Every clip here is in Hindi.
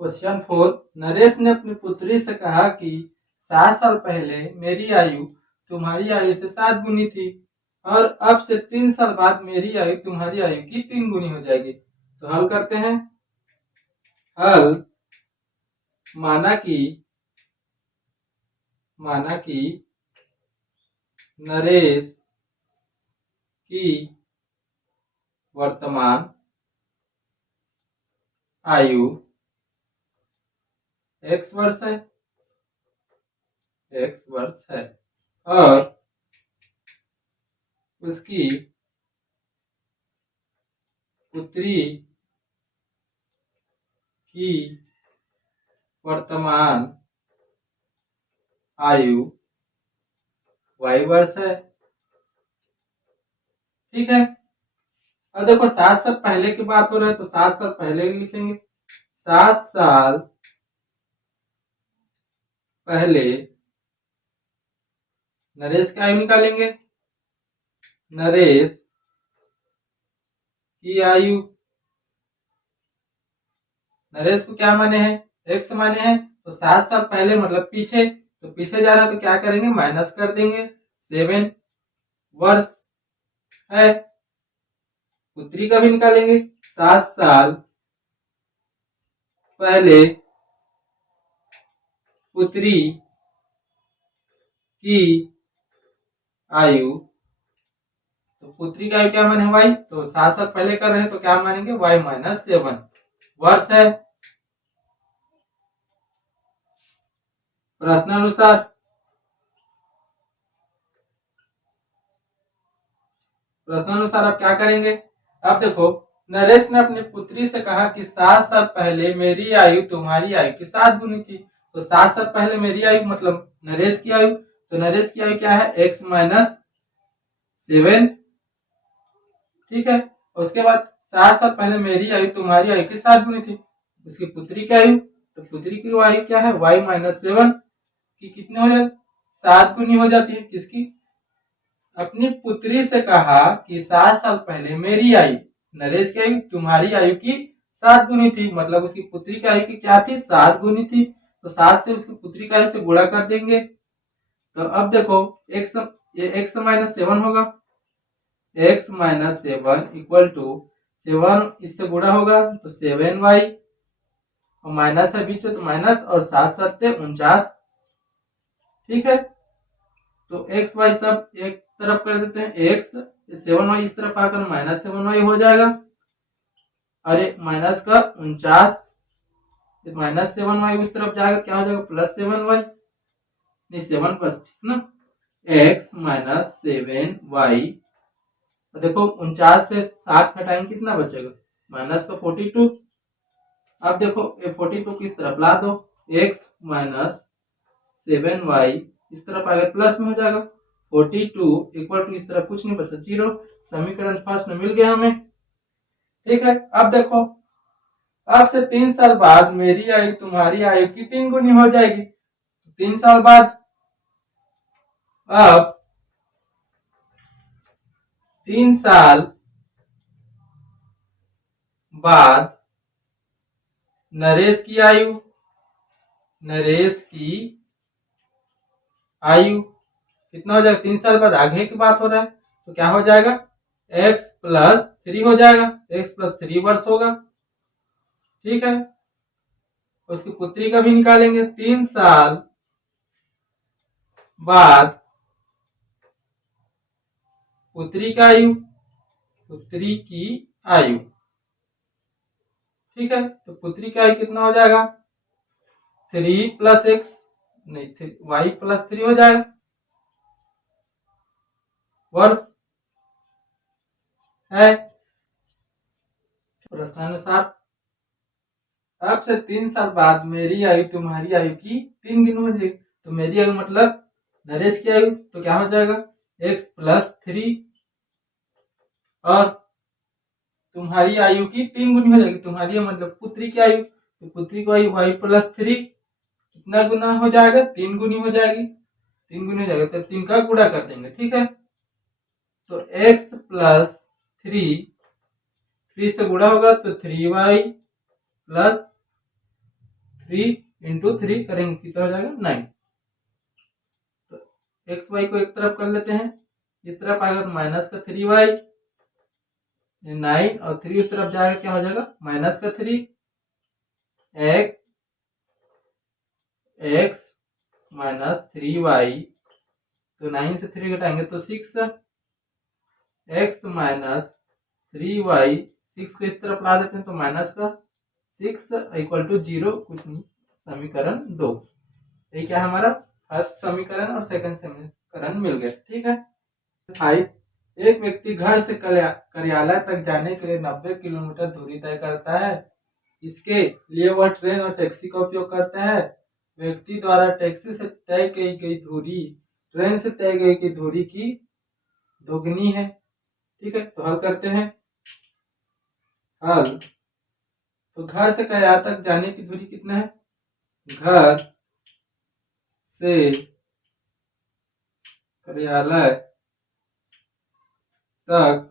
क्वेश्चन 4। नरेश ने अपनी पुत्री से कहा कि 7 साल पहले मेरी आयु तुम्हारी आयु से 7 गुनी थी और अब से 3 साल बाद मेरी आयु तुम्हारी आयु की 3 गुनी हो जाएगी। तो हल करते हैं। हल माना कि नरेश की वर्तमान आयु x वर्ष है और उसकी पुत्री की वर्तमान आयु y वर्ष है। ठीक है। अब देखो 7 साल पहले की बात हो रहा है तो 7 साल पहले लिखेंगे। 7 साल पहले नरेश की आयु निकालेंगे। नरेश की आयु, नरेश को क्या माने हैं, x माने हैं, तो 7 साल पहले मतलब पीछे, तो पीछे जा रहा है तो क्या करेंगे, माइनस कर देंगे। 7 वर्ष है। पुत्री का भी निकालेंगे। 7 साल पहले पुत्री की आयु, तो पुत्री की आयु क्या माने y, तो 7 साल पहले कर रहे हैं तो क्या मानेंगे y माइनस 7 वर्ष है। प्रश्नानुसार आप क्या करेंगे। अब देखो नरेश ने अपनी पुत्री से कहा कि 7 साल पहले मेरी आयु तुम्हारी आयु की 7 गुनी थी। तो 7 साल पहले मेरी आयु मतलब नरेश की आयु, तो नरेश की आयु क्या है, x माइनस 7। ठीक है। उसके बाद 7 साल पहले मेरी आयु तुम्हारी आयु की 7 गुनी थी। उसकी पुत्री की आयु, तो पुत्री की आयु क्या है, y माइनस 7 की कितनी हो जाती, 7 गुनी हो जाती है। किसकी, अपनी पुत्री से कहा कि 7 साल पहले मेरी आयु, नरेश की आयु तुम्हारी आयु की 7 गुनी थी, मतलब उसकी पुत्री की आयु की क्या थी, 7 गुनी थी। तो 7 से उसकी पुत्री की आयु से गुणा कर देंगे। तो अब देखो ये x माइनस 7 होगा, x माइनस 7 इक्वल टू 7 इससे गुणा होगा तो 7y, और माइनस है बीच में तो माइनस, और 7 7 49। ठीक है। तो x y सब एक तरफ कर देते हैं, x 7y इस तरफ आकर माइनस 7y हो जाएगा, अरे माइनस का 49, माइनस 7y उस तरफ जाएगा क्या हो जाएगा, प्लस 7y, नहीं 7 प्लस ना, x माइनस 7y। तो देखो 49 से 7 घटाएंगे कितना बचेगा, माइनस का 42। अब देखो ये 42 किस तरफ ला दो, x माइनस 7y इस तरफ आ गया प्लस में हो जाएगा, 42 इक्वल टू इस तरफ कुछ नहीं बचा 0। समीकरण फर्स्ट में मिल गया हमें। ठीक है। अब देखो अब से 3 साल बाद मेरी आयु तुम्हारी आयु की 3 गुनी हो जाएगी। 3 साल बाद, अब 3 साल बाद नरेश की आयु कितना हो जाएगा, 3 साल बाद आगे की बात हो रहा है तो क्या हो जाएगा, x प्लस 3 हो जाएगा, x प्लस 3 वर्ष होगा। ठीक है। उसकी पुत्री का भी निकालेंगे। 3 साल बाद पुत्री की आयु, ठीक है, तो पुत्री की आयु कितना हो जाएगा, 3 प्लस एक्स, नहीं y प्लस 3 हो जाएगा वर्ष है। प्रश्नानुसार अब से 3 साल बाद मेरी आयु तुम्हारी आयु की 3 गुनी हो जाएगी। तो मेरी आयु मतलब नरेश की आयु, तो क्या हो जाएगा, x प्लस 3, और तुम्हारी आयु की 3 गुनी हो जाएगी। तुम्हारी मतलब पुत्री की आयु, तो पुत्री की आयु y प्लस 3 कितना गुना हो जाएगा, 3 गुनी हो जाएगी। 3 गुनी हो जाएगा तो 3 का गुणा कर देंगे। ठीक है। तो x प्लस 3 से गुणा होगा तो 3y प्लस 3 × 3 करेंगे कितना हो जाएगा 9। तो एक्स वाई को एक तरफ कर लेते हैं, इस तरफ आएगा माइनस का 3y, 9 और 3 उस तरफ जाएगा क्या हो जाएगा माइनस का 3 x माइनस 3y। तो 9 से 3 घटाएंगे तो 6 x माइनस 3y, 6 को इस तरफ ला देते हैं तो माइनस का 6 इक्वल टू 0, कुछ नहीं, समीकरण 2। ये क्या है हमारा फर्स्ट समीकरण और सेकंड समीकरण मिल गए। ठीक है। 5, एक व्यक्ति घर से कार्यालय तक जाने के लिए 90 किलोमीटर दूरी तय करता है। इसके लिए वह ट्रेन और टैक्सी का उपयोग करता है। व्यक्ति द्वारा टैक्सी से तय की गई दूरी ट्रेन से तय की गई दूरी की दोगुनी है। ठीक है, तो हल करते हैं। हल, तो घर से कार्यालय तक जाने की दूरी कितना है, घर से कार्यालय तक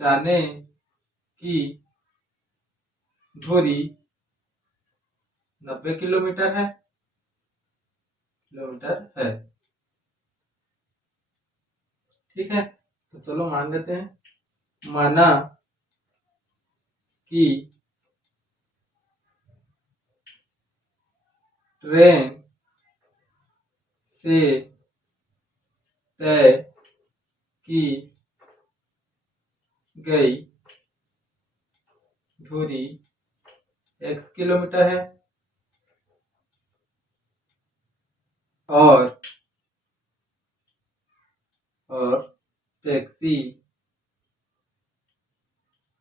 जाने की दूरी 90 किलोमीटर है। ठीक है, तो चलो मान लेते हैं। माना कि ट्रेन से तय की गई दूरी x किलोमीटर है और टैक्सी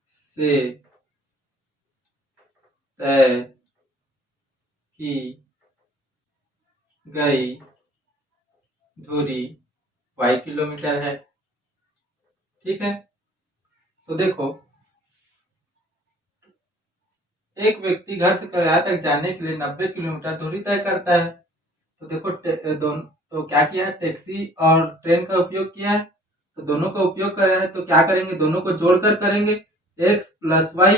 से तय की गई दूरी y किलोमीटर है। ठीक है, तो देखो, एक व्यक्ति घर से कार्यालय तक जाने के लिए 90 किलोमीटर दूरी तय करता है। तो देखो तो क्या किया है, टैक्सी और ट्रेन का उपयोग किया है, तो दोनों का उपयोग कर रहा है, तो क्या करेंगे, दोनों को जोड़कर करेंगे, x प्लस वाई।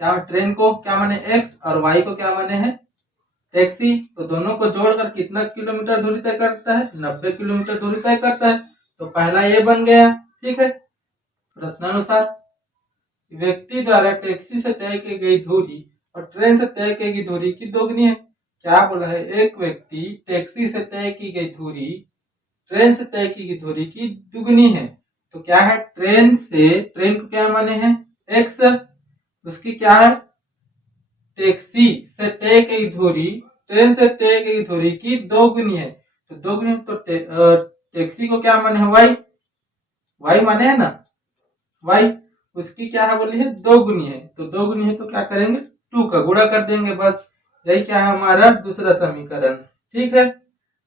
क्या ट्रेन को क्या माने x और y को क्या माने हैं टैक्सी, तो दोनों को जोड़कर कितना किलोमीटर दूरी तय करता है, 90 किलोमीटर दूरी तय करता है। तो पहला ये बन गया। ठीक है, प्रश्नानुसार व्यक्ति द्वारा टैक्सी से तय की गई दूरी और ट्रेन से तय की गई दूरी की दोगुनी है। क्या बोला है, एक व्यक्ति टैक्सी से तय की गई दूरी ट्रेन से तय की गई दूरी की दुगुनी है। तो क्या है, ट्रेन को क्या माने हैं x, उसकी क्या है, टैक्सी से तय की दूरी ट्रेन से तय की दूरी की दोगुनी है। तो दोगुनी, तो टैक्सी को क्या माने है y माने है ना y, उसकी क्या है बोली है दोगुनी है। तो दोगुनी है तो क्या करेंगे, 2 का गुणा कर देंगे, बस यही क्या है हमारा दूसरा समीकरण। ठीक है।